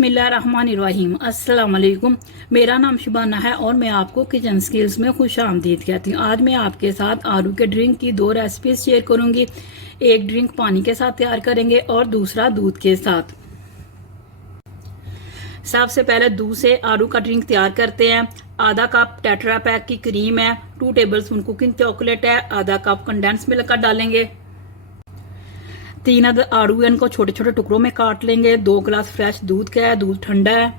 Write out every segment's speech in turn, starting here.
बिस्मिल्लाहिर्रहमानिर्रहीम। अस्सलाम वालेकुम। मेरा नाम शबाना है और मैं आपको किचन स्किल्स में खुश आमदीद कहती हूँ। आज मैं आपके साथ आरू के ड्रिंक की दो रेसिपीज शेयर करूंगी। एक ड्रिंक पानी के साथ तैयार करेंगे और दूसरा दूध के साथ। सबसे पहले दूध से आरू का ड्रिंक तैयार करते हैं। आधा कप टेट्रा पैक की क्रीम है, 2 टेबलस्पून कुकिंग चॉकलेट है, आधा कप कंडेंस मिल्क का डालेंगे। 3 अदद आड़ू इनको छोटे छोटे टुकड़ों में काट लेंगे। 2 गिलास फ्रेश दूध का है, दूध ठंडा है।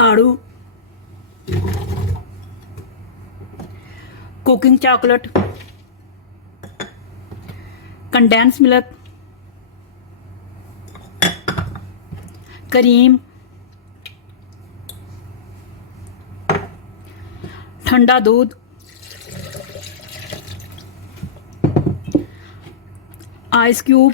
आड़ू, cooking chocolate, condense milk, cream, ठंडा दूध, आइस क्यूब,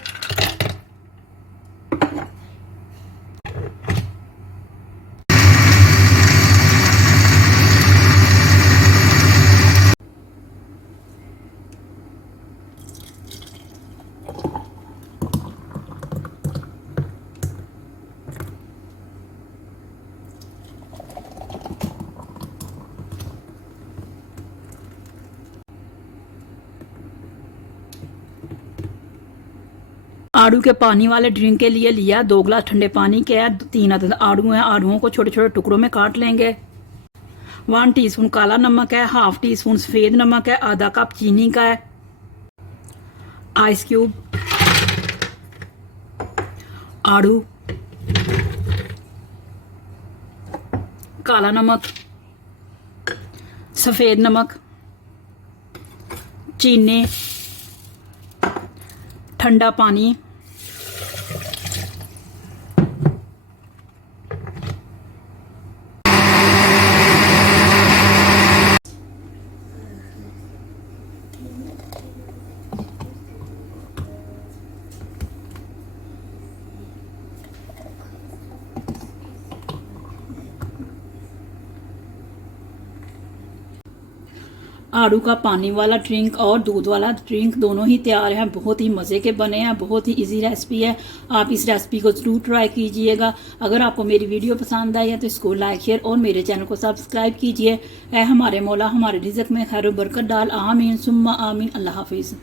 आड़ू के पानी वाले ड्रिंक के लिए लिया 2 गिलास ठंडे पानी के है। 3 अदद आड़ू हैं। आड़ूओं को छोटे छोटे टुकड़ों में काट लेंगे। 1 टीस्पून काला नमक है, हाफ टी स्पून सफेद नमक है, आधा कप चीनी का है, आइस क्यूब, आड़ू, काला नमक, सफेद नमक, चीनी, ठंडा पानी, आड़ू का पानी वाला ड्रिंक और दूध वाला ड्रिंक दोनों ही तैयार हैं। बहुत ही मज़े के बने हैं, बहुत ही इजी रेसिपी है। आप इस रेसिपी को ज़रूर ट्राई कीजिएगा। अगर आपको मेरी वीडियो पसंद आई है तो इसको लाइक शेयर और मेरे चैनल को सब्सक्राइब कीजिए। ऐ हमारे मौला हमारे रिज़्क़ में खैर बरकत डाल, आमीन सुम्मा आमीन। अल्लाह हाफिज़।